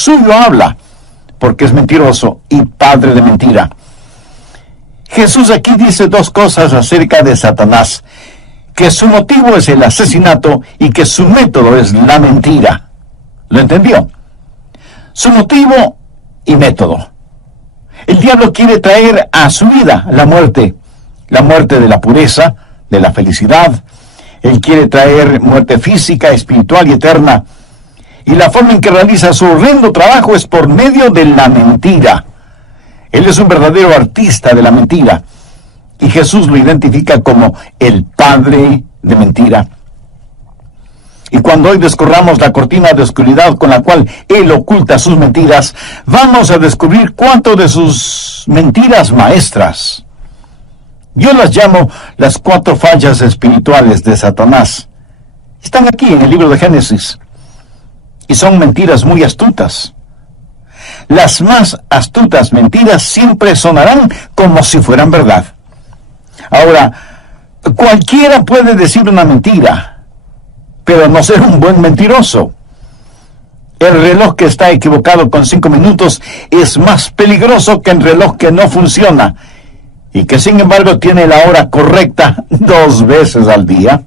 suyo habla, porque es mentiroso y padre de mentira. Jesús aquí dice dos cosas acerca de Satanás: que su motivo es el asesinato y que su método es la mentira. ¿Lo entendió? Su motivo y método. El diablo quiere traer a su vida la muerte de la pureza, de la felicidad. Él quiere traer muerte física, espiritual y eterna. Y la forma en que realiza su horrendo trabajo es por medio de la mentira. Él es un verdadero artista de la mentira. Y Jesús lo identifica como el padre de mentira. Y cuando hoy descorramos la cortina de oscuridad con la cual Él oculta sus mentiras, vamos a descubrir cuánto de sus mentiras maestras. Yo las llamo las 4 fallas espirituales de Satanás. Están aquí en el libro de Génesis. Y son mentiras muy astutas. Las más astutas mentiras siempre sonarán como si fueran verdad. Ahora, cualquiera puede decir una mentira, pero no ser un buen mentiroso. El reloj que está equivocado con 5 minutos es más peligroso que el reloj que no funciona y que sin embargo tiene la hora correcta 2 veces al día.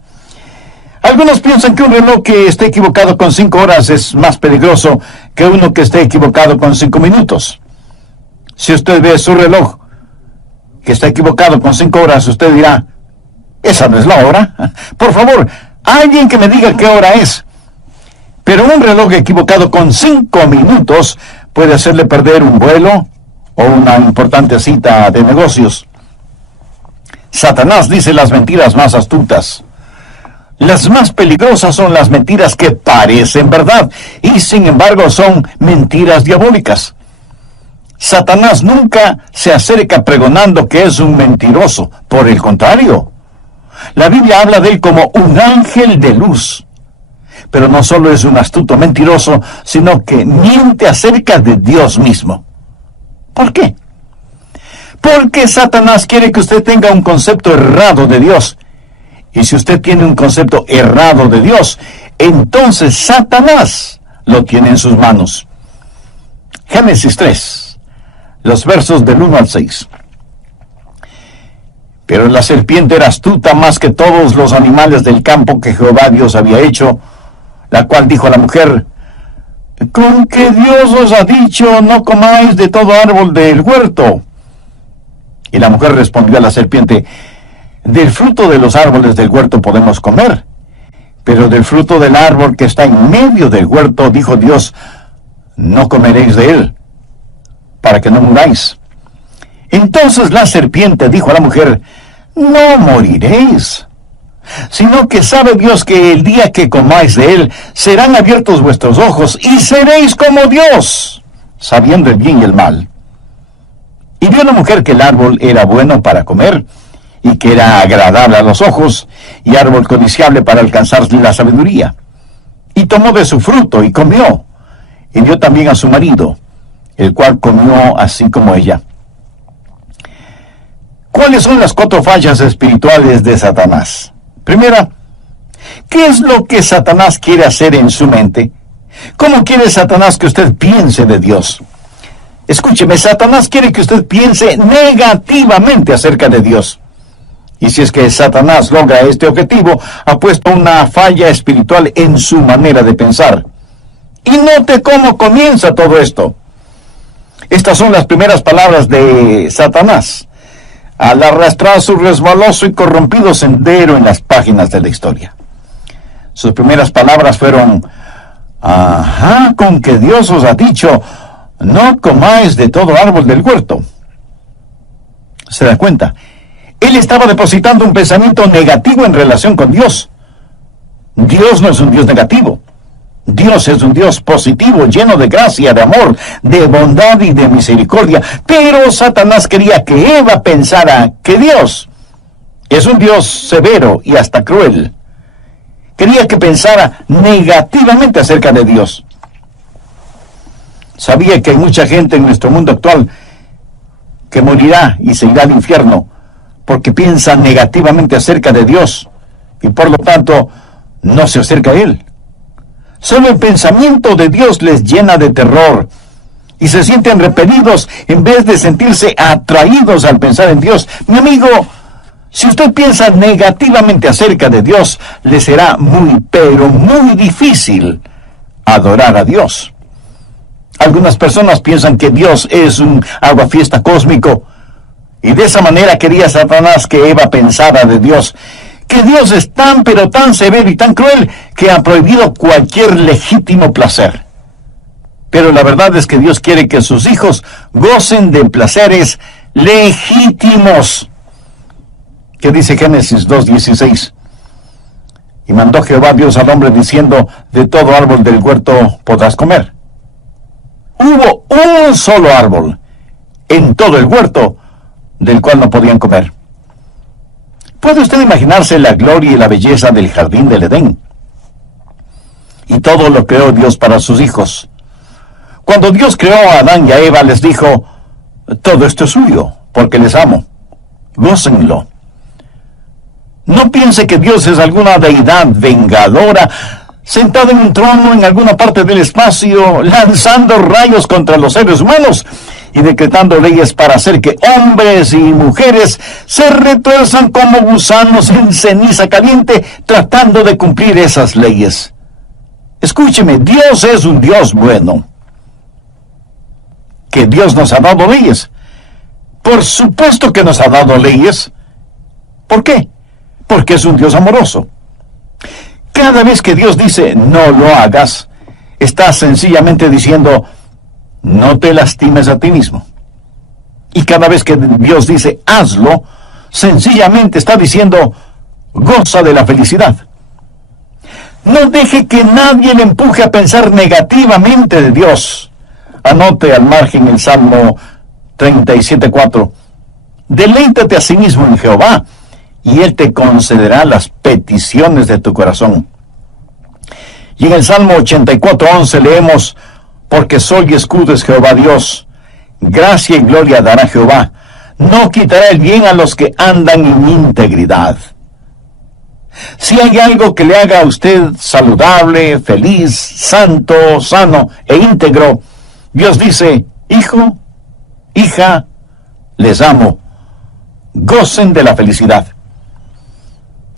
Algunos piensan que un reloj que esté equivocado con 5 horas es más peligroso que uno que esté equivocado con 5 minutos. Si usted ve su reloj que está equivocado con 5 horas, usted dirá: esa no es la hora. Por favor, alguien que me diga qué hora es. Pero un reloj equivocado con 5 minutos puede hacerle perder un vuelo o una importante cita de negocios. Satanás dice las mentiras más astutas. Las más peligrosas son las mentiras que parecen verdad y sin embargo son mentiras diabólicas. Satanás nunca se acerca pregonando que es un mentiroso. Por el contrario, la Biblia habla de él como un ángel de luz. Pero no solo es un astuto mentiroso, sino que miente acerca de Dios mismo. ¿Por qué? Porque Satanás quiere que usted tenga un concepto errado de Dios. Y si usted tiene un concepto errado de Dios, entonces Satanás lo tiene en sus manos. Génesis 3, los versos del 1 al 6. Pero la serpiente era astuta más que todos los animales del campo que Jehová Dios había hecho, la cual dijo a la mujer: ¿con qué Dios os ha dicho, no comáis de todo árbol del huerto? Y la mujer respondió a la serpiente: del fruto de los árboles del huerto podemos comer, pero del fruto del árbol que está en medio del huerto, dijo Dios, no comeréis de él, para que no muráis. Entonces la serpiente dijo a la mujer: no moriréis, sino que sabe Dios que el día que comáis de él, serán abiertos vuestros ojos, y seréis como Dios, sabiendo el bien y el mal. Y vio la mujer que el árbol era bueno para comer, y que era agradable a los ojos, y árbol codiciable para alcanzar la sabiduría. Y tomó de su fruto, y comió, y dio también a su marido, el cual comió así como ella. ¿Cuáles son las 4 fallas espirituales de Satanás? Primera, ¿qué es lo que Satanás quiere hacer en su mente? ¿Cómo quiere Satanás que usted piense de Dios? Escúcheme, Satanás quiere que usted piense negativamente acerca de Dios. Y si es que Satanás logra este objetivo, ha puesto una falla espiritual en su manera de pensar. Y note cómo comienza todo esto. Estas son las primeras palabras de Satanás al arrastrar su resbaloso y corrompido sendero en las páginas de la historia. Sus primeras palabras fueron: ajá, con que Dios os ha dicho, no comáis de todo árbol del huerto. ¿Se da cuenta? Él estaba depositando un pensamiento negativo en relación con Dios. Dios no es un Dios negativo. Dios es un Dios positivo, lleno de gracia, de amor, de bondad y de misericordia. Pero Satanás quería que Eva pensara que Dios es un Dios severo y hasta cruel. Quería que pensara negativamente acerca de Dios. Sabía que hay mucha gente en nuestro mundo actual que morirá y se irá al infierno porque piensa negativamente acerca de Dios y por lo tanto no se acerca a Él. Solo el pensamiento de Dios les llena de terror y se sienten repelidos en vez de sentirse atraídos al pensar en Dios. Mi amigo, si usted piensa negativamente acerca de Dios, le será muy, pero muy difícil adorar a Dios. Algunas personas piensan que Dios es un aguafiesta cósmico, y de esa manera quería Satanás que Eva pensara de Dios, que Dios es tan, pero tan severo y tan cruel que ha prohibido cualquier legítimo placer. Pero la verdad es que Dios quiere que sus hijos gocen de placeres legítimos. ¿Qué dice Génesis 2:16? Y mandó Jehová Dios al hombre diciendo, de todo árbol del huerto podrás comer. Hubo un solo árbol en todo el huerto del cual no podían comer. ¿Puede usted imaginarse la gloria y la belleza del jardín del Edén? Y todo lo creó Dios para sus hijos. Cuando Dios creó a Adán y a Eva, les dijo, todo esto es suyo, porque les amo. Gócenlo. No piense que Dios es alguna deidad vengadora, sentado en un trono en alguna parte del espacio, lanzando rayos contra los seres humanos y decretando leyes para hacer que hombres y mujeres se retuerzan como gusanos en ceniza caliente, tratando de cumplir esas leyes. Escúcheme, Dios es un Dios bueno. ¿Que Dios nos ha dado leyes? Por supuesto que nos ha dado leyes. ¿Por qué? Porque es un Dios amoroso. Cada vez que Dios dice, no lo hagas, está sencillamente diciendo, no te lastimes a ti mismo. Y cada vez que Dios dice, hazlo, sencillamente está diciendo, goza de la felicidad. No deje que nadie le empuje a pensar negativamente de Dios. Anote al margen el Salmo 37:4. Deleítate a sí mismo en Jehová, y Él te concederá las peticiones de tu corazón. Y en el Salmo 84:11 leemos, porque sol y escudo es Jehová Dios, gracia y gloria dará Jehová, no quitará el bien a los que andan en integridad. Si hay algo que le haga a usted saludable, feliz, santo, sano e íntegro, Dios dice, hijo, hija, les amo, gocen de la felicidad.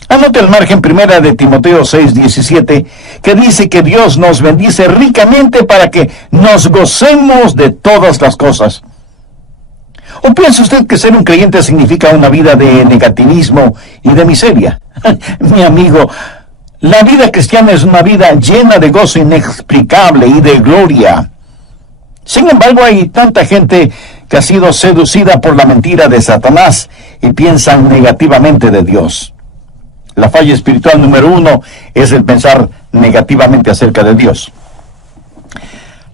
Anote al margen primera de Timoteo 6:17, que dice que Dios nos bendice ricamente para que nos gocemos de todas las cosas. ¿O piensa usted que ser un creyente significa una vida de negativismo y de miseria? Mi amigo, la vida cristiana es una vida llena de gozo inexplicable y de gloria. Sin embargo, hay tanta gente que ha sido seducida por la mentira de Satanás y piensan negativamente de Dios. La falla espiritual número 1 es el pensar negativamente acerca de Dios.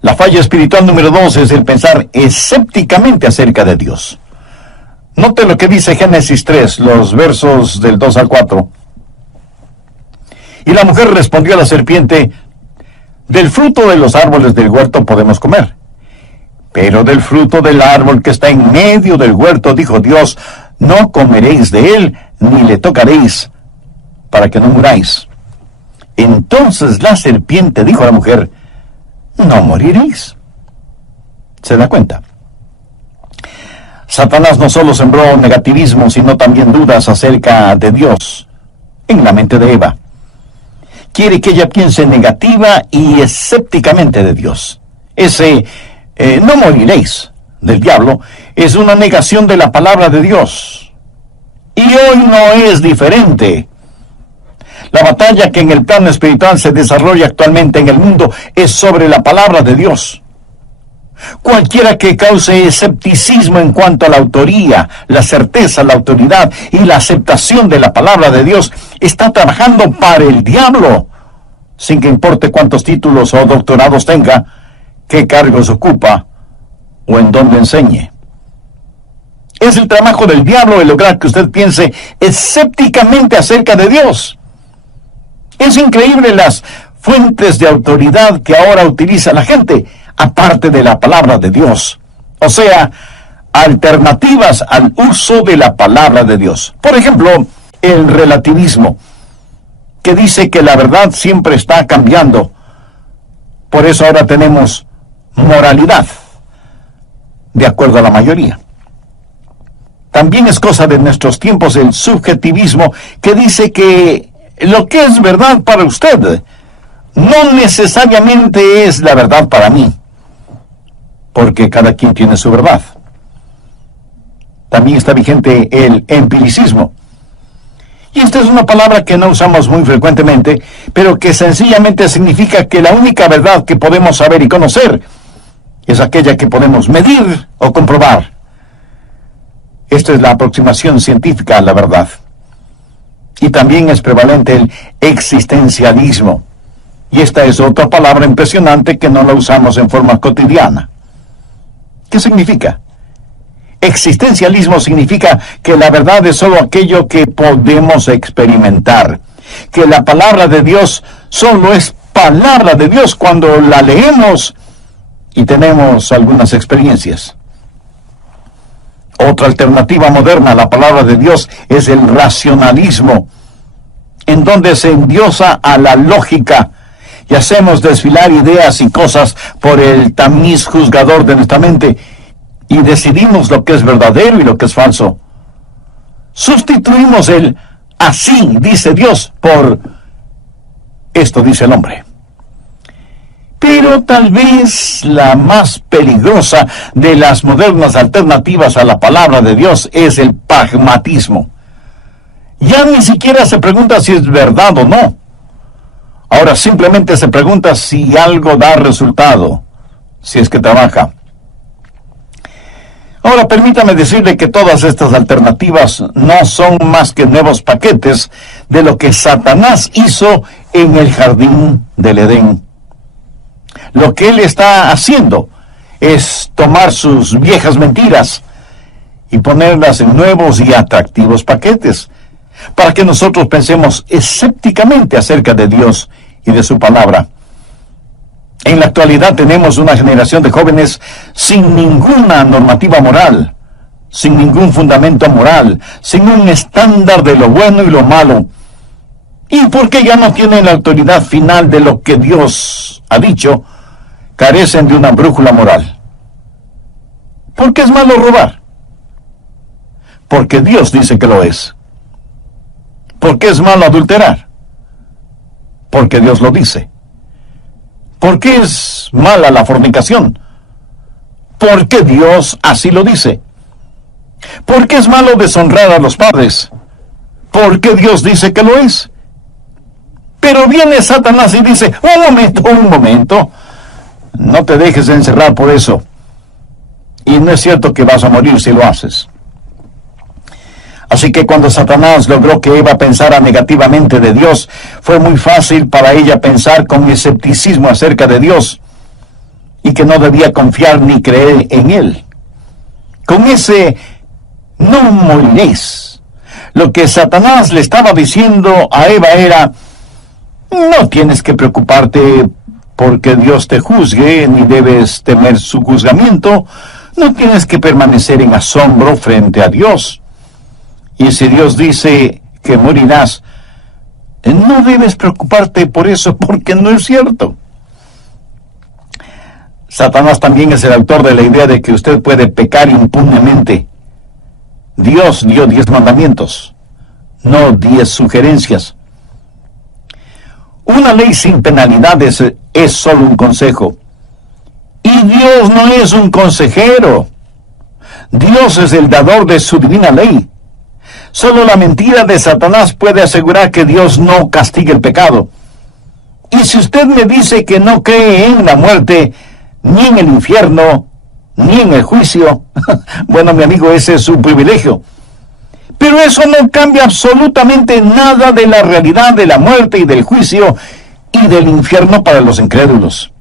La falla espiritual número 2 es el pensar escépticamente acerca de Dios. Note lo que dice Génesis 3, los versos del 2 al 4. Y la mujer respondió a la serpiente, del fruto de los árboles del huerto podemos comer, pero del fruto del árbol que está en medio del huerto, dijo Dios, no comeréis de él, ni le tocaréis, para que no muráis. Entonces la serpiente dijo a la mujer, no moriréis. ¿Se da cuenta? Satanás no solo sembró negativismo, sino también dudas acerca de Dios en la mente de Eva. Quiere que ella piense negativa y escépticamente de Dios. Ese no moriréis del diablo es una negación de la palabra de Dios. Y hoy no es diferente. La batalla que en el plano espiritual se desarrolla actualmente en el mundo es sobre la palabra de Dios. Cualquiera que cause escepticismo en cuanto a la autoría, la certeza, la autoridad y la aceptación de la palabra de Dios está trabajando para el diablo, sin que importe cuántos títulos o doctorados tenga, qué cargos ocupa o en dónde enseñe. Es el trabajo del diablo el lograr que usted piense escépticamente acerca de Dios. Es increíble las fuentes de autoridad que ahora utiliza la gente, aparte de la palabra de Dios. O sea, alternativas al uso de la palabra de Dios. Por ejemplo, el relativismo, que dice que la verdad siempre está cambiando. Por eso ahora tenemos moralidad, de acuerdo a la mayoría. También es cosa de nuestros tiempos el subjetivismo que dice que lo que es verdad para usted no necesariamente es la verdad para mí, porque cada quien tiene su verdad. También está vigente el empiricismo. Y esta es una palabra que no usamos muy frecuentemente, pero que sencillamente significa que la única verdad que podemos saber y conocer es aquella que podemos medir o comprobar. Esta es la aproximación científica a la verdad. Y también es prevalente el existencialismo. Y esta es otra palabra impresionante que no la usamos en forma cotidiana. ¿Qué significa? Existencialismo significa que la verdad es solo aquello que podemos experimentar, que la palabra de Dios solo es palabra de Dios cuando la leemos y tenemos algunas experiencias. Otra alternativa moderna a la palabra de Dios es el racionalismo, en donde se endiosa a la lógica y hacemos desfilar ideas y cosas por el tamiz juzgador de nuestra mente, y decidimos lo que es verdadero y lo que es falso. Sustituimos el así dice Dios por esto dice el hombre. Pero tal vez la más peligrosa de las modernas alternativas a la palabra de Dios es el pragmatismo. Ya ni siquiera se pregunta si es verdad o no. Ahora simplemente se pregunta si algo da resultado, si es que trabaja. Ahora permítame decirle que todas estas alternativas no son más que nuevos paquetes de lo que Satanás hizo en el jardín del Edén. Lo que él está haciendo es tomar sus viejas mentiras y ponerlas en nuevos y atractivos paquetes, para que nosotros pensemos escépticamente acerca de Dios y de su palabra. En la actualidad tenemos una generación de jóvenes sin ninguna normativa moral, sin ningún fundamento moral, sin un estándar de lo bueno y lo malo. Y porque ya no tienen la autoridad final de lo que Dios ha dicho, carecen de una brújula moral. ¿Por qué es malo robar? Porque Dios dice que lo es. ¿Por qué es malo adulterar? Porque Dios lo dice. ¿Por qué es mala la fornicación? Porque Dios así lo dice. ¿Por qué es malo deshonrar a los padres? Porque Dios dice que lo es. Pero viene Satanás y dice, un momento, no te dejes encerrar por eso. Y no es cierto que vas a morir si lo haces. Así que cuando Satanás logró que Eva pensara negativamente de Dios, fue muy fácil para ella pensar con escepticismo acerca de Dios y que no debía confiar ni creer en Él. Con ese no moriréis, lo que Satanás le estaba diciendo a Eva era, no tienes que preocuparte porque Dios te juzgue, ni debes temer su juzgamiento, no tienes que permanecer en asombro frente a Dios. Y si Dios dice que morirás, no debes preocuparte por eso, porque no es cierto. Satanás también es el autor de la idea de que usted puede pecar impunemente. Dios dio 10 mandamientos, no 10 sugerencias. Una ley sin penalidades es solo un consejo. Y Dios no es un consejero. Dios es el dador de su divina ley. Solo la mentira de Satanás puede asegurar que Dios no castigue el pecado. Y si usted me dice que no cree en la muerte, ni en el infierno, ni en el juicio, bueno, mi amigo, ese es su privilegio. Pero eso no cambia absolutamente nada de la realidad de la muerte y del juicio y del infierno para los incrédulos.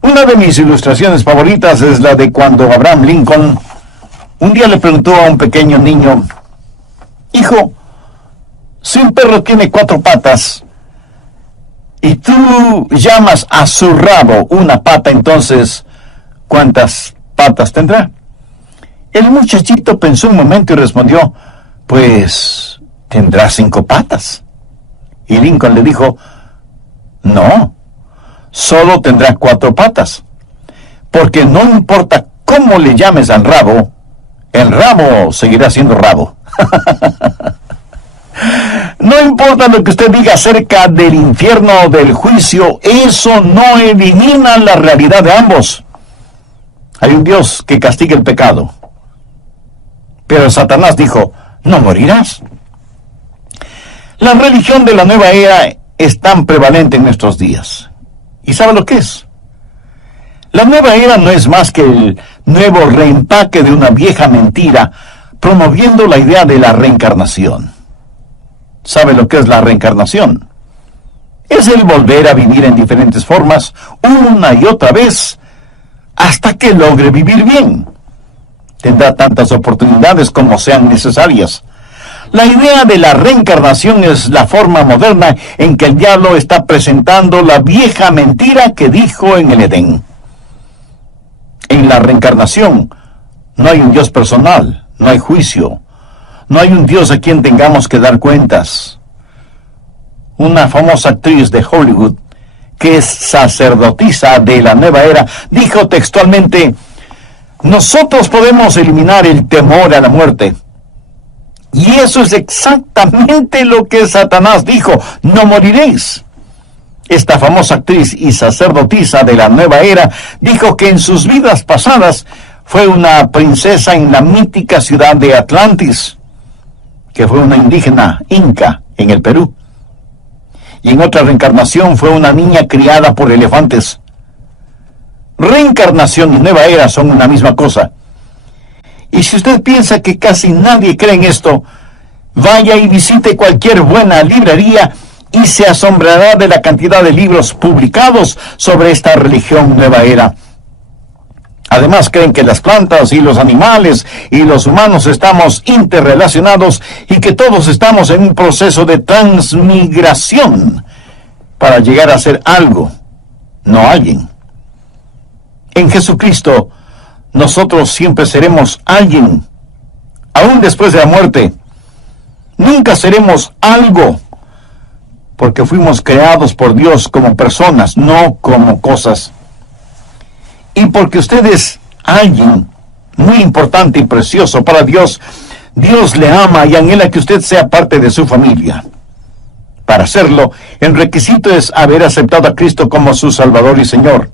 Una de mis ilustraciones favoritas es la de cuando Abraham Lincoln un día le preguntó a un pequeño niño, hijo, si un perro tiene 4 patas y tú llamas a su rabo una pata, entonces, ¿cuántas patas tendrá? El muchachito pensó un momento y respondió, pues tendrá 5 patas. Y Lincoln le dijo, no, solo tendrá 4 patas. Porque no importa cómo le llames al rabo, el rabo seguirá siendo rabo. No importa lo que usted diga acerca del infierno o del juicio, eso no elimina la realidad de ambos. Hay un Dios que castiga el pecado. Pero Satanás dijo, no morirás. La religión de la nueva era es tan prevalente en nuestros días. ¿Y sabe lo que es? La nueva era no es más que el nuevo reempaque de una vieja mentira, promoviendo la idea de la reencarnación. ¿Sabe lo que es la reencarnación? Es el volver a vivir en diferentes formas, una y otra vez, hasta que logre vivir bien. Tendrá tantas oportunidades como sean necesarias. La idea de la reencarnación es la forma moderna en que el diablo está presentando la vieja mentira que dijo en el Edén. En la reencarnación no hay un Dios personal, no hay juicio, no hay un Dios a quien tengamos que dar cuentas. Una famosa actriz de Hollywood, que es sacerdotisa de la nueva era, dijo textualmente, nosotros podemos eliminar el temor a la muerte. Y eso es exactamente lo que Satanás dijo, no moriréis. Esta famosa actriz y sacerdotisa de la nueva era dijo que en sus vidas pasadas fue una princesa en la mítica ciudad de Atlantis, que fue una indígena inca en el Perú. Y en otra reencarnación fue una niña criada por elefantes. Reencarnación y nueva era son una misma cosa. Y si usted piensa que casi nadie cree en esto, vaya y visite cualquier buena librería y se asombrará de la cantidad de libros publicados sobre esta religión nueva era. Además, creen que las plantas y los animales y los humanos estamos interrelacionados y que todos estamos en un proceso de transmigración para llegar a ser algo, no alguien. En Jesucristo, nosotros siempre seremos alguien, aún después de la muerte. Nunca seremos algo, porque fuimos creados por Dios como personas, no como cosas. Y porque usted es alguien muy importante y precioso para Dios, Dios le ama y anhela que usted sea parte de su familia. Para hacerlo, el requisito es haber aceptado a Cristo como su Salvador y Señor.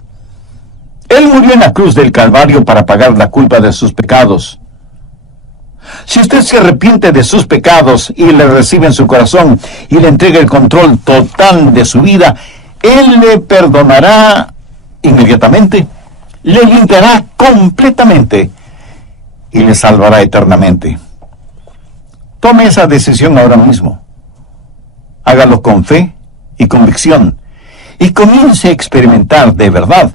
Él murió en la cruz del Calvario para pagar la culpa de sus pecados. Si usted se arrepiente de sus pecados y le recibe en su corazón y le entrega el control total de su vida, Él le perdonará inmediatamente, le limpiará completamente y le salvará eternamente. Tome esa decisión ahora mismo. Hágalo con fe y convicción y comience a experimentar de verdad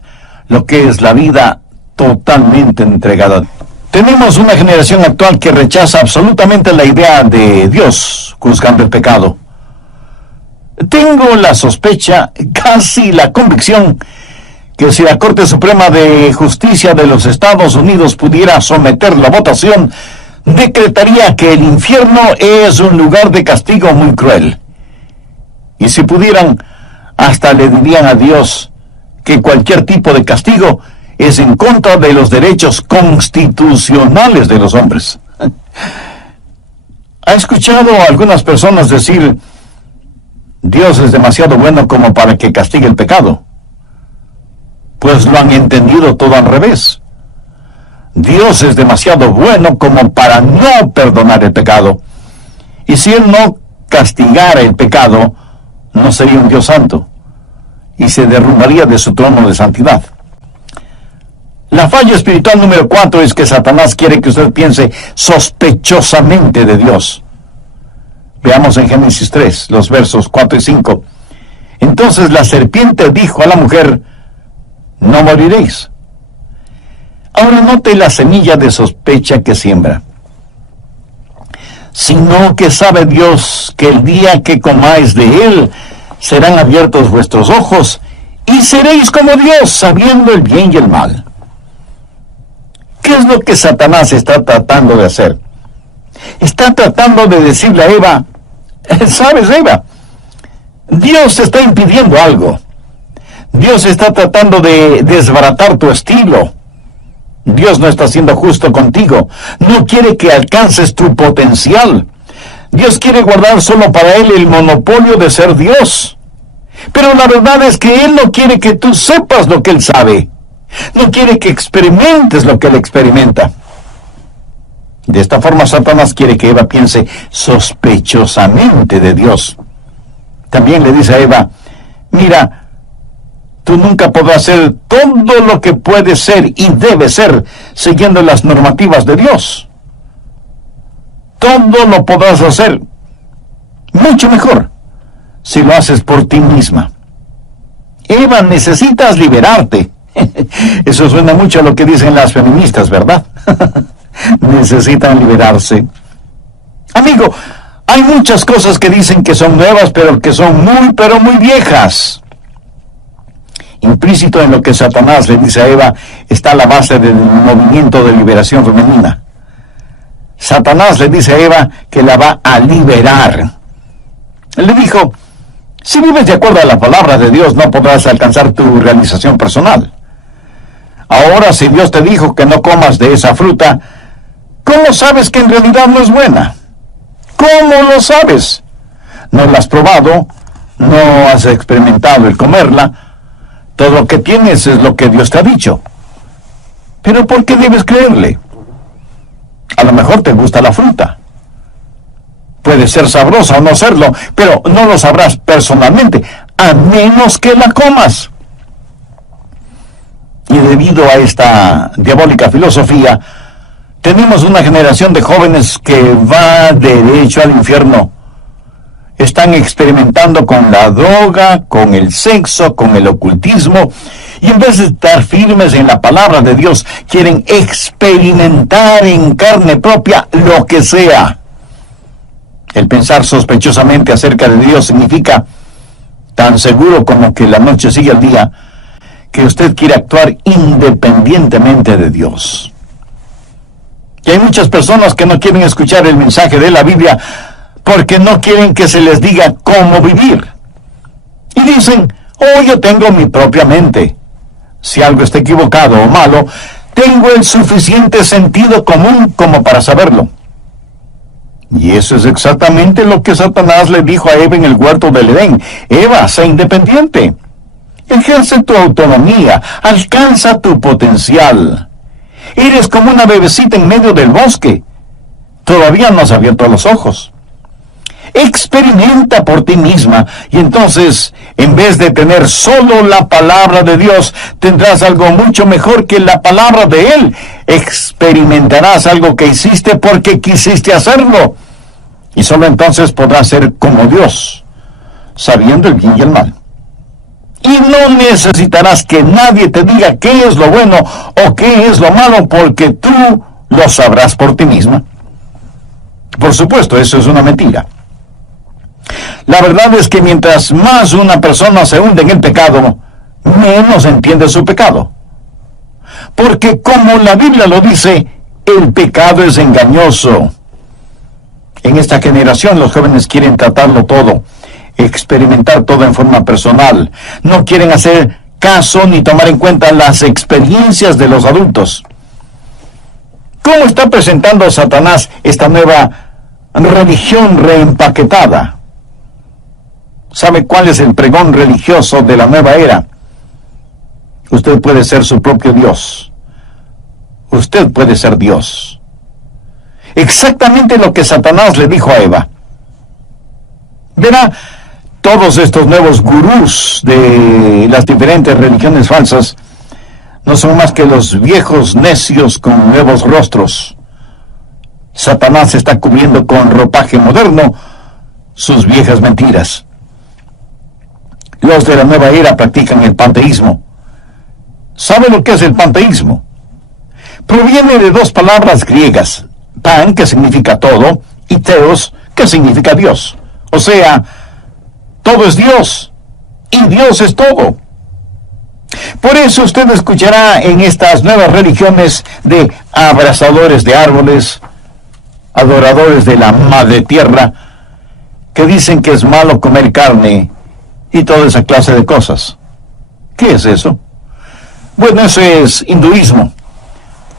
lo que es la vida totalmente entregada. Tenemos una generación actual que rechaza absolutamente la idea de Dios juzgando el pecado. Tengo la sospecha, casi la convicción, que si la Corte Suprema de Justicia de los Estados Unidos pudiera someter la votación, decretaría que el infierno es un lugar de castigo muy cruel. Y si pudieran, hasta le dirían a Dios que cualquier tipo de castigo es en contra de los derechos constitucionales de los hombres. ¿Ha escuchado a algunas personas decir, Dios es demasiado bueno como para que castigue el pecado? Pues lo han entendido todo al revés. Dios es demasiado bueno como para no perdonar el pecado. Y si Él no castigara el pecado, no sería un Dios santo y se derrumbaría de su trono de santidad. La falla espiritual número 4 es que Satanás quiere que usted piense sospechosamente de Dios. Veamos en Génesis 3, los versos 4 y 5. Entonces la serpiente dijo a la mujer, no moriréis. Ahora note la semilla de sospecha que siembra. Sino que sabe Dios que el día que comáis de él, serán abiertos vuestros ojos, y seréis como Dios, sabiendo el bien y el mal. ¿Qué es lo que Satanás está tratando de hacer? Está tratando de decirle a Eva, ¿sabes, Eva? Dios te está impidiendo algo. Dios está tratando de desbaratar tu estilo. Dios no está siendo justo contigo. No quiere que alcances tu potencial. Dios quiere guardar solo para Él el monopolio de ser Dios. Pero la verdad es que Él no quiere que tú sepas lo que Él sabe. No quiere que experimentes lo que Él experimenta. De esta forma, Satanás quiere que Eva piense sospechosamente de Dios. También le dice a Eva, mira, tú nunca podrás hacer todo lo que puedes ser y debes ser siguiendo las normativas de Dios. Todo lo podrás hacer mucho mejor si lo haces por ti misma. Eva, necesitas liberarte. Eso suena mucho a lo que dicen las feministas, ¿verdad? Necesitan liberarse. Amigo, hay muchas cosas que dicen que son nuevas, pero que son pero muy viejas. Implícito en lo que Satanás le dice a Eva está la base del movimiento de liberación femenina. Satanás le dice a Eva que la va a liberar. Él le dijo, si vives de acuerdo a la palabra de Dios, no podrás alcanzar tu realización personal. Ahora, si Dios te dijo que no comas de esa fruta, ¿cómo sabes que en realidad no es buena? ¿Cómo lo sabes? No la has probado, no has experimentado el comerla. Todo lo que tienes es lo que Dios te ha dicho. ¿Pero por qué debes creerle? A lo mejor te gusta la fruta. Puede ser sabrosa o no serlo, pero no lo sabrás personalmente, a menos que la comas. Y debido a esta diabólica filosofía, tenemos una generación de jóvenes que va derecho al infierno. Están experimentando con la droga, con el sexo, con el ocultismo, y en vez de estar firmes en la palabra de Dios, quieren experimentar en carne propia lo que sea. El pensar sospechosamente acerca de Dios significa, tan seguro como que la noche sigue al día, que usted quiere actuar independientemente de Dios. Y hay muchas personas que no quieren escuchar el mensaje de la Biblia porque no quieren que se les diga cómo vivir. Y dicen, oh, yo tengo mi propia mente. Si algo está equivocado o malo, tengo el suficiente sentido común como para saberlo. Y eso es exactamente lo que Satanás le dijo a Eva en el huerto del Edén. Eva, sé independiente. Ejerce tu autonomía, alcanza tu potencial. Eres como una bebecita en medio del bosque. Todavía no has abierto los ojos. Experimenta por ti misma y entonces, en vez de tener solo la palabra de Dios, tendrás algo mucho mejor que la palabra de Él. Experimentarás algo que hiciste porque quisiste hacerlo. Y solo entonces podrás ser como Dios, sabiendo el bien y el mal. Y no necesitarás que nadie te diga qué es lo bueno o qué es lo malo, porque tú lo sabrás por ti misma. Por supuesto, eso es una mentira. La verdad es que mientras más una persona se hunde en el pecado, menos entiende su pecado. Porque como la Biblia lo dice, el pecado es engañoso. En esta generación los jóvenes quieren tratarlo todo, experimentar todo en forma personal. No quieren hacer caso ni tomar en cuenta las experiencias de los adultos. ¿Cómo está presentando Satanás esta nueva religión reempaquetada? ¿Sabe cuál es el pregón religioso de la nueva era? Usted puede ser su propio Dios. Usted puede ser Dios. Exactamente lo que Satanás le dijo a Eva. Verá, todos estos nuevos gurús de las diferentes religiones falsas no son más que los viejos necios con nuevos rostros. Satanás está cubriendo con ropaje moderno sus viejas mentiras. Los de la nueva era practican el panteísmo. ¿Sabe lo que es el panteísmo? Proviene de dos palabras griegas, pan, que significa todo, y theos, que significa Dios. O sea, todo es Dios, y Dios es todo. Por eso usted escuchará en estas nuevas religiones de abrazadores de árboles, adoradores de la madre tierra, que dicen que es malo comer carne y toda esa clase de cosas. ¿Qué es eso? Bueno, eso es hinduismo,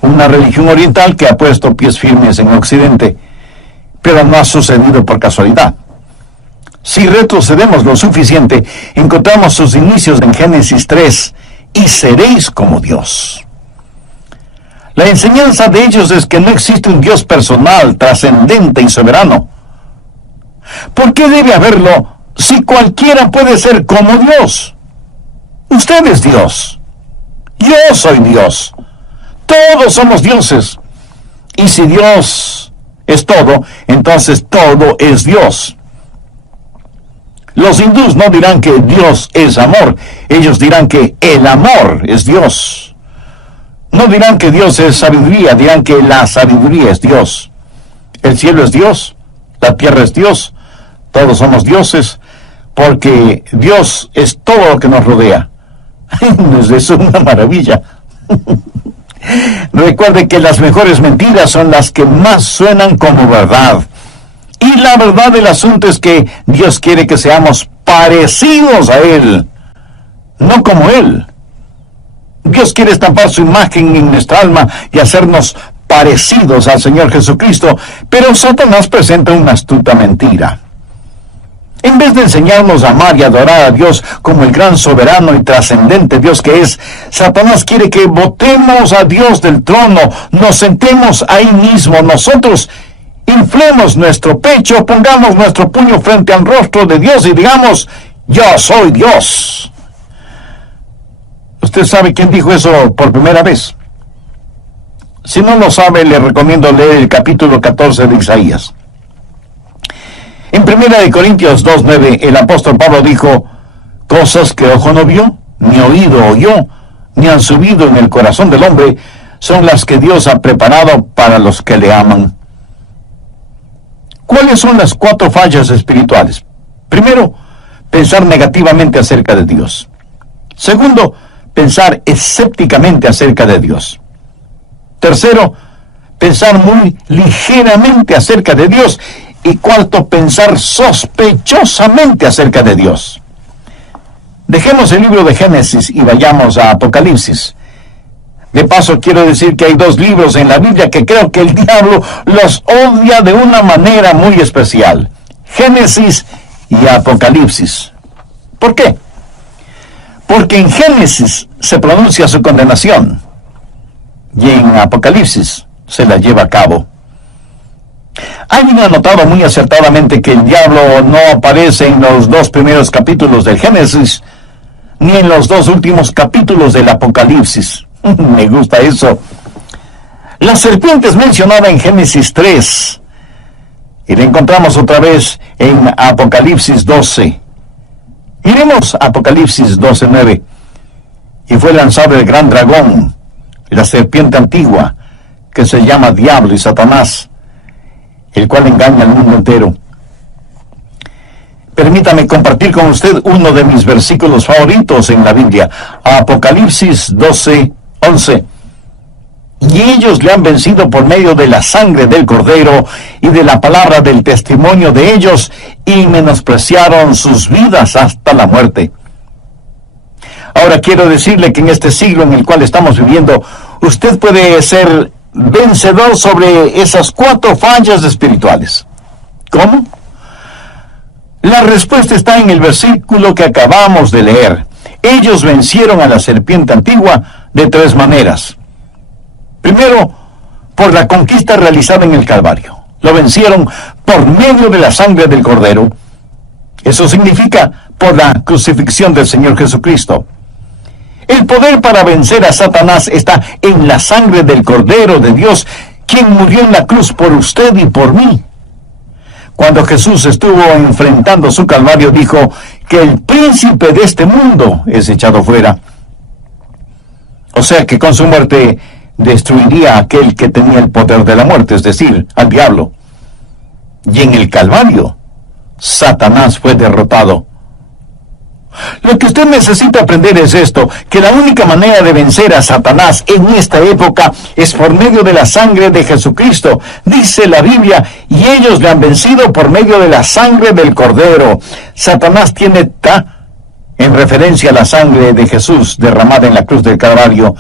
una religión oriental que ha puesto pies firmes en Occidente, pero no ha sucedido por casualidad. Si retrocedemos lo suficiente, encontramos sus inicios en Génesis 3, y seréis como Dios. La enseñanza de ellos es que no existe un Dios personal, trascendente y soberano. ¿Por qué debe haberlo si cualquiera puede ser como Dios? Usted es Dios. Yo soy Dios. Todos somos dioses. Y si Dios es todo, entonces todo es Dios. Los hindús no dirán que Dios es amor. Ellos dirán que el amor es Dios. No dirán que Dios es sabiduría, dirán que la sabiduría es Dios. El cielo es Dios, la tierra es Dios, todos somos dioses, porque Dios es todo lo que nos rodea. Es una maravilla. Recuerde que las mejores mentiras son las que más suenan como verdad. Y la verdad del asunto es que Dios quiere que seamos parecidos a Él, no como Él. Dios quiere estampar su imagen en nuestra alma y hacernos parecidos al Señor Jesucristo, pero Satanás presenta una astuta mentira. En vez de enseñarnos a amar y adorar a Dios como el gran soberano y trascendente Dios que es, Satanás quiere que botemos a Dios del trono, nos sentemos ahí mismo, nosotros inflemos nuestro pecho, pongamos nuestro puño frente al rostro de Dios y digamos, yo soy Dios. ¿Usted sabe quién dijo eso por primera vez? Si no lo sabe, le recomiendo leer el capítulo 14 de Isaías. En 1 Corintios 2:9, el apóstol Pablo dijo, cosas que ojo no vio, ni oído oyó, ni han subido en el corazón del hombre, son las que Dios ha preparado para los que le aman. ¿Cuáles son las 4 fallas espirituales? Primero, pensar negativamente acerca de Dios. Segundo, pensar escépticamente acerca de Dios. Tercero, pensar muy ligeramente acerca de Dios. Y cuarto, pensar sospechosamente acerca de Dios. Dejemos el libro de Génesis y vayamos a Apocalipsis. De paso, quiero decir que hay 2 libros en la Biblia que creo que el diablo los odia de una manera muy especial. Génesis y Apocalipsis. ¿Por qué? Porque en Génesis se pronuncia su condenación y en Apocalipsis se la lleva a cabo. Alguien ha notado muy acertadamente que el diablo no aparece en los 2 primeros capítulos del Génesis, ni en los 2 últimos capítulos del Apocalipsis. Me gusta eso. La serpiente es mencionada en Génesis 3, y la encontramos otra vez en Apocalipsis 12. Miremos Apocalipsis 12:9. Y fue lanzado el gran dragón, la serpiente antigua, que se llama Diablo y Satanás, el cual engaña al mundo entero. Permítame compartir con usted uno de mis versículos favoritos en la Biblia, Apocalipsis 12:11. Y ellos le han vencido por medio de la sangre del Cordero y de la palabra del testimonio de ellos, y menospreciaron sus vidas hasta la muerte. Ahora quiero decirle que en este siglo en el cual estamos viviendo, usted puede ser vencedor sobre esas 4 fallas espirituales. ¿Cómo? La respuesta está en el versículo que acabamos de leer. Ellos vencieron a la serpiente antigua de 3 maneras. Primero, por la conquista realizada en el Calvario. Lo vencieron por medio de la sangre del Cordero. Eso significa por la crucifixión del Señor Jesucristo. El poder para vencer a Satanás está en la sangre del Cordero de Dios, quien murió en la cruz por usted y por mí. Cuando Jesús estuvo enfrentando su Calvario, dijo que el príncipe de este mundo es echado fuera. O sea que con su muerte destruiría a aquel que tenía el poder de la muerte, es decir, al diablo. Y en el Calvario, Satanás fue derrotado. Lo que usted necesita aprender es esto, que la única manera de vencer a Satanás en esta época es por medio de la sangre de Jesucristo. Dice la Biblia, y ellos le han vencido por medio de la sangre del Cordero. Satanás tiene en referencia a la sangre de Jesús derramada en la cruz del Calvario,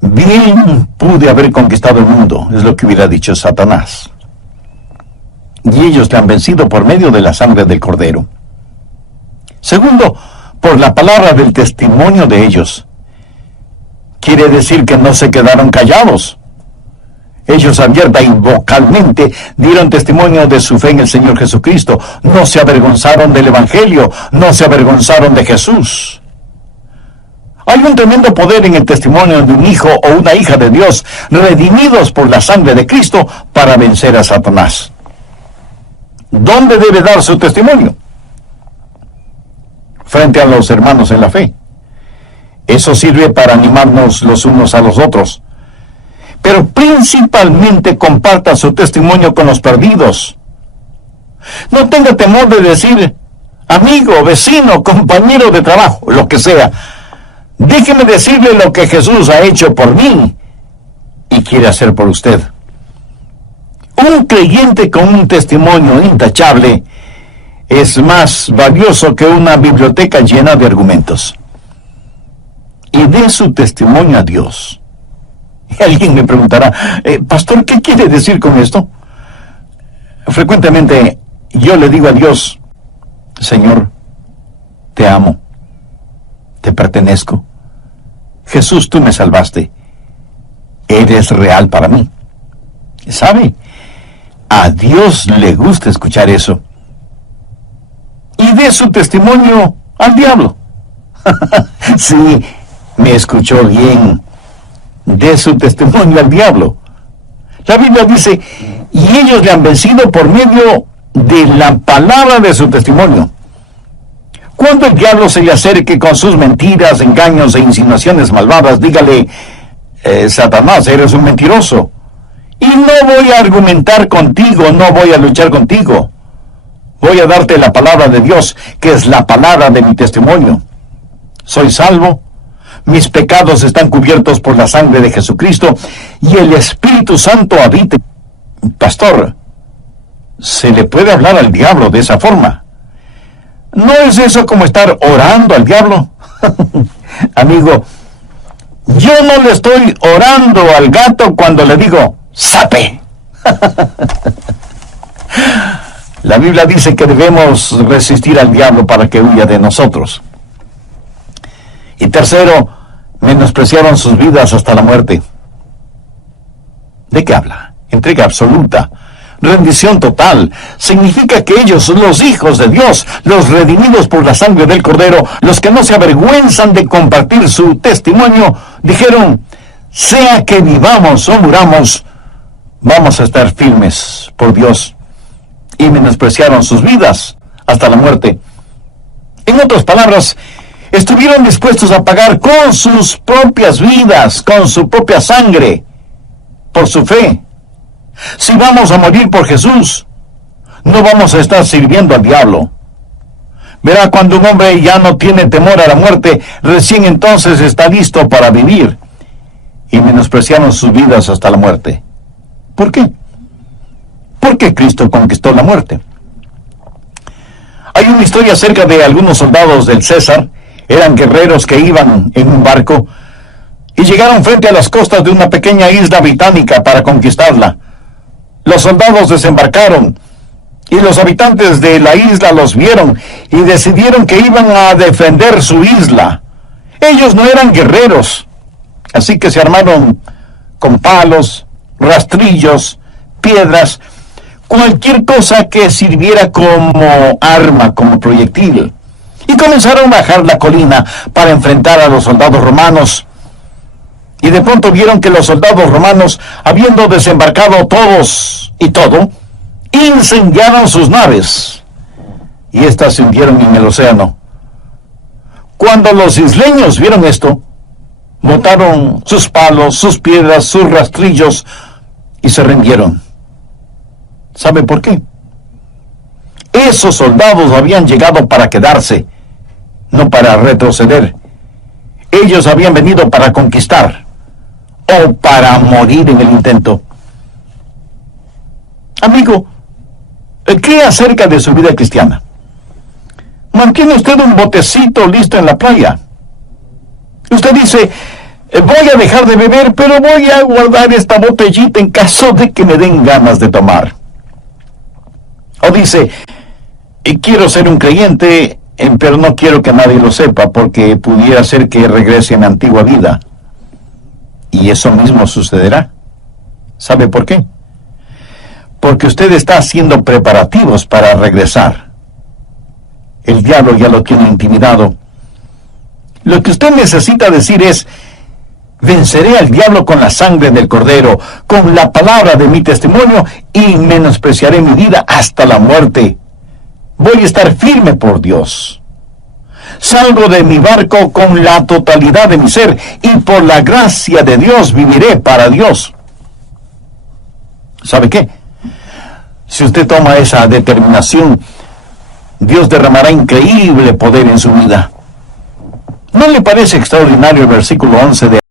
bien pude haber conquistado el mundo, es lo que hubiera dicho Satanás. Y ellos le han vencido por medio de la sangre del Cordero. Segundo, por la palabra del testimonio de ellos. Quiere decir que no se quedaron callados. Ellos abierta y vocalmente dieron testimonio de su fe en el Señor Jesucristo. No se avergonzaron del Evangelio, no se avergonzaron de Jesús. Hay un tremendo poder en el testimonio de un hijo o una hija de Dios, redimidos por la sangre de Cristo, para vencer a Satanás. ¿Dónde debe dar su testimonio? Frente a los hermanos en la fe. Eso sirve para animarnos los unos a los otros. Pero principalmente comparta su testimonio con los perdidos. No tenga temor de decir, amigo, vecino, compañero de trabajo, lo que sea. Déjeme decirle lo que Jesús ha hecho por mí y quiere hacer por usted. Un creyente con un testimonio intachable es más valioso que una biblioteca llena de argumentos. Y dé su testimonio a Dios. Y alguien me preguntará, pastor, ¿qué quiere decir con esto? Frecuentemente yo le digo a Dios, Señor, te amo, te pertenezco. Jesús, tú me salvaste. Eres real para mí. ¿Sabe? A Dios le gusta escuchar eso. Y dé su testimonio al diablo. Sí, me escuchó bien. Dé su testimonio al diablo. La Biblia dice, y ellos le han vencido por medio de la palabra de su testimonio. Cuando el diablo se le acerque con sus mentiras, engaños e insinuaciones malvadas, dígale, Satanás, eres un mentiroso. Y no voy a argumentar contigo, no voy a luchar contigo. Voy a darte la palabra de Dios, que es la palabra de mi testimonio. Soy salvo, mis pecados están cubiertos por la sangre de Jesucristo, y el Espíritu Santo habita. Pastor, ¿se le puede hablar al diablo de esa forma? ¿No es eso como estar orando al diablo? Amigo, yo no le estoy orando al gato cuando le digo, ¡sape! La Biblia dice que debemos resistir al diablo para que huya de nosotros. Y tercero, menospreciaron sus vidas hasta la muerte. ¿De qué habla? Entrega absoluta, rendición total. Significa que ellos, los hijos de Dios, los redimidos por la sangre del Cordero, los que no se avergüenzan de compartir su testimonio, dijeron, sea que vivamos o muramos, vamos a estar firmes por Dios. Y menospreciaron sus vidas hasta la muerte. En otras palabras, estuvieron dispuestos a pagar con sus propias vidas, con su propia sangre, por su fe. Si vamos a morir por Jesús, no vamos a estar sirviendo al diablo. Verá, cuando un hombre ya no tiene temor a la muerte, recién entonces está listo para vivir. Y menospreciaron sus vidas hasta la muerte. ¿Por qué? Porque Cristo conquistó la muerte. Hay una historia acerca de algunos soldados del César. Eran guerreros que iban en un barco y llegaron frente a las costas de una pequeña isla británica para conquistarla. Los soldados desembarcaron y los habitantes de la isla los vieron y decidieron que iban a defender su isla. Ellos no eran guerreros, así que se armaron con palos, rastrillos, piedras, cualquier cosa que sirviera como arma, como proyectil. Y comenzaron a bajar la colina para enfrentar a los soldados romanos. Y de pronto vieron que los soldados romanos, habiendo desembarcado todos y todo, incendiaron sus naves. Y éstas se hundieron en el océano. Cuando los isleños vieron esto, botaron sus palos, sus piedras, sus rastrillos y se rindieron. ¿Sabe por qué? Esos soldados habían llegado para quedarse, no para retroceder. Ellos habían venido para conquistar o para morir en el intento. Amigo, ¿qué acerca de su vida cristiana? Mantiene usted un botecito listo en la playa. Usted dice, voy a dejar de beber, pero voy a guardar esta botellita en caso de que me den ganas de tomar. O dice, quiero ser un creyente, pero no quiero que nadie lo sepa, porque pudiera ser que regrese a mi antigua vida. Y eso mismo sucederá. ¿Sabe por qué? Porque usted está haciendo preparativos para regresar. El diablo ya lo tiene intimidado. Lo que usted necesita decir es, venceré al diablo con la sangre del Cordero, con la palabra de mi testimonio, y menospreciaré mi vida hasta la muerte. Voy a estar firme por Dios. Salgo de mi barco con la totalidad de mi ser, y por la gracia de Dios viviré para Dios. ¿Sabe qué? Si usted toma esa determinación, Dios derramará increíble poder en su vida. ¿No le parece extraordinario el versículo 11 de